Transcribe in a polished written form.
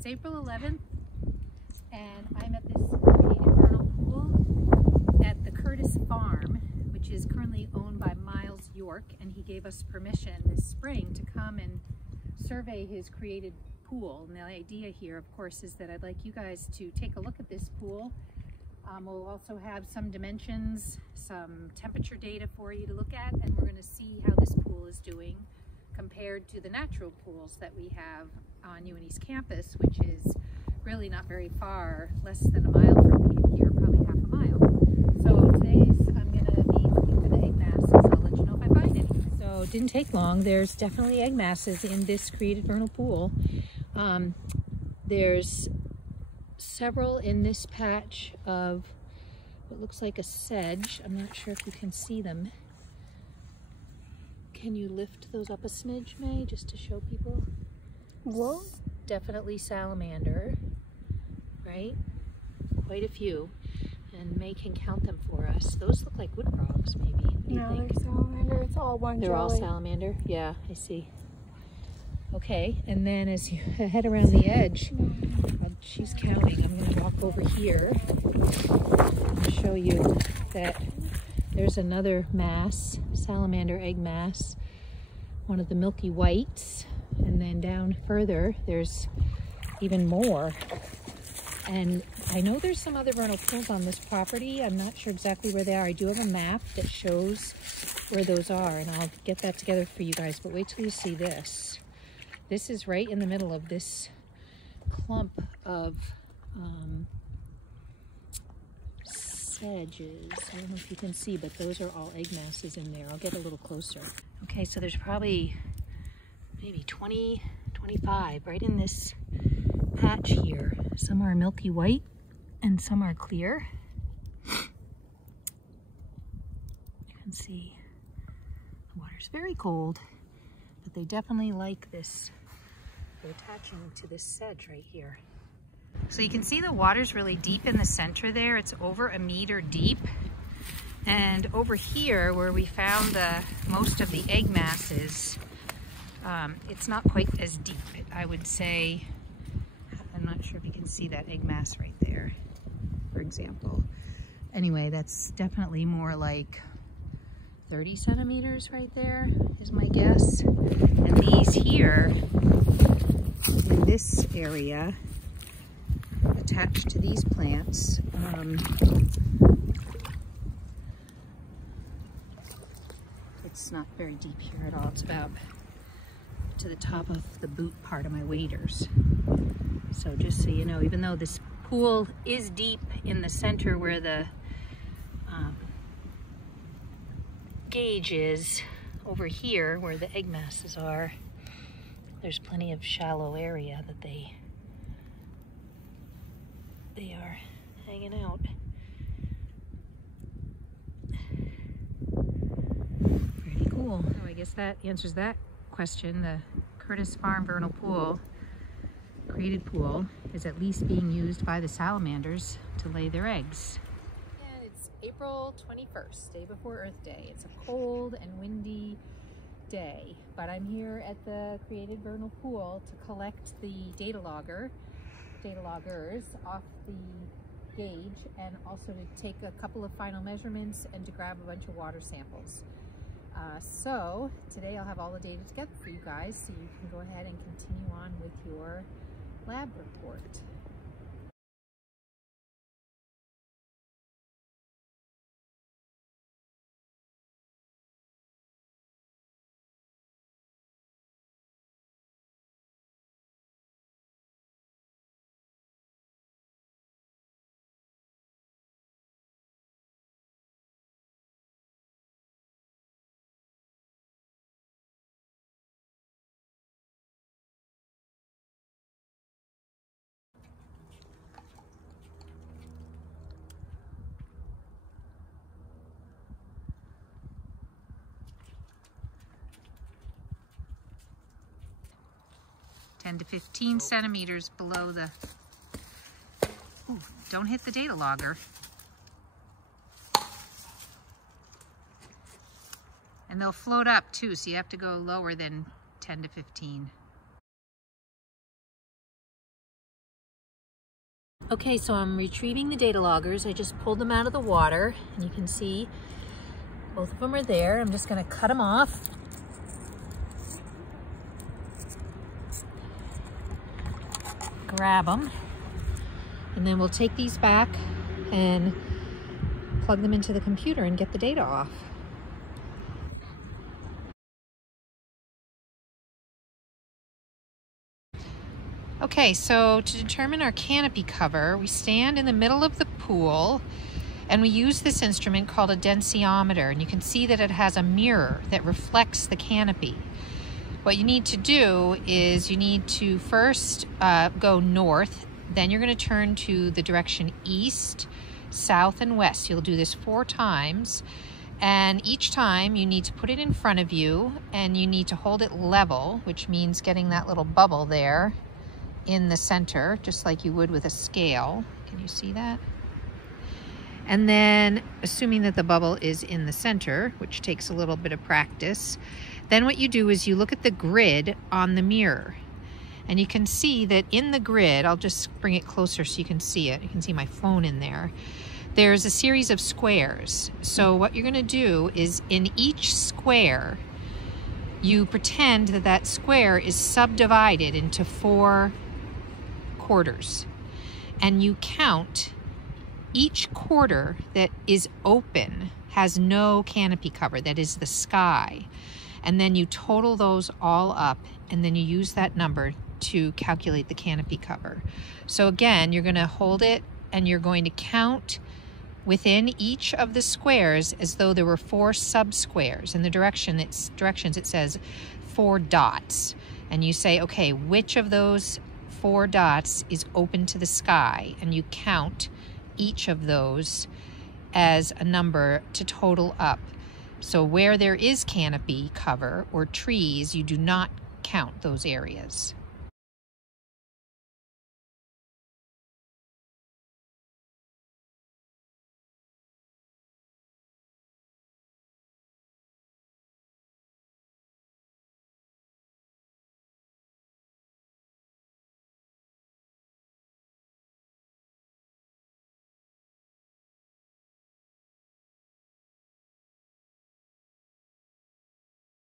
It's April 11th, and I'm at this creative vernal pool at the Curtis Farm, which is currently owned by Miles York, and he gave us permission this spring to come and survey his created pool. And the idea here, of course, is that I'd like you guys to take a look at this pool. We'll also have some dimensions, some temperature data for you to look at, and we're going to see how this pool is doing compared to the natural pools that we have on UNE's campus, which is really not very far, less than a mile from here, probably half a mile. So I'm going to be looking for the egg masses. I'll let you know if I find any. So it didn't take long. There's definitely egg masses in this created vernal pool. There's several in this patch of what looks like a sedge. I'm not sure if you can see them. Can you lift those up a smidge, May, just to show people? Whoa. Definitely salamander, right? Quite a few. And May can count them for us. Those look like wood frogs, maybe. What do you think? They're salamander. It's all one They're all jelly. salamander? Yeah, I see. Okay, and then as you head around the edge, she's counting. I'm going to walk over here and show you that there's another mass, salamander egg mass, one of the milky whites, and then down further there's even more. And I know there's some other vernal pools on this property. I'm not sure exactly where they are. I do have a map that shows where those are, and I'll get that together for you guys, but wait till you see this. This is right in the middle of this clump of sedges. I don't know if you can see, but those are all egg masses in there. I'll get a little closer. Okay, so there's probably maybe 20, 25 right in this patch here. Some are milky white and some are clear. You can see the water's very cold, but they definitely like this. They're attaching to this sedge right here. So you can see the water's really deep in the center there. It's over a meter deep. And over here where we found most of the egg masses, it's not quite as deep. I would say, I'm not sure if you can see that egg mass right there, for example. Anyway, that's definitely more like 30 centimeters right there is my guess. And these here in this area attached to these plants, it's not very deep here at all. It's about to the top of the boot part of my waders. So just so you know, even though this pool is deep in the center where the gauge is, over here where the egg masses are, there's plenty of shallow area that they are hanging out. Pretty cool. So I guess that answers that question. The Curtis Farm vernal pool, created pool, is at least being used by the salamanders to lay their eggs. And it's April 21st, day before Earth Day. It's a cold and windy day, but I'm here at the created vernal pool to collect the data loggers off the gauge, and also to take a couple of final measurements and to grab a bunch of water samples. So today I'll have all the data together for you guys, so you can go ahead and continue on with your lab report. (10 to 15 centimeters below the... Ooh, don't hit the data logger. And they'll float up too, so you have to go lower than 10 to 15. Okay, so I'm retrieving the data loggers. I just pulled them out of the water, and you can see both of them are there. I'm just going to cut them off. Grab them, and then we'll take these back and plug them into the computer and get the data off. Okay, so to determine our canopy cover, we stand in the middle of the pool and we use this instrument called a densiometer, and you can see that it has a mirror that reflects the canopy. What you need to do is you need to first go north, then you're going to turn to the direction east, south, and west. You'll do this 4 times, and each time you need to put it in front of you and you need to hold it level, which means getting that little bubble there in the center, just like you would with a scale. Can you see that? And then, assuming that the bubble is in the center, which takes a little bit of practice, then what you do is you look at the grid on the mirror. And you can see that in the grid, I'll just bring it closer so you can see it. You can see my phone in there. There's a series of squares. So what you're going to do is in each square, you pretend that that square is subdivided into 4 quarters, and you count each quarter that is open, has no canopy cover, that is the sky, and then you total those all up, and then you use that number to calculate the canopy cover. So again, you're going to hold it and you're going to count within each of the squares as though there were 4 sub-squares. In the directions it says 4 dots, and you say, okay, which of those 4 dots is open to the sky, and you count each of those as a number to total up. So where there is canopy cover or trees, you do not count those areas.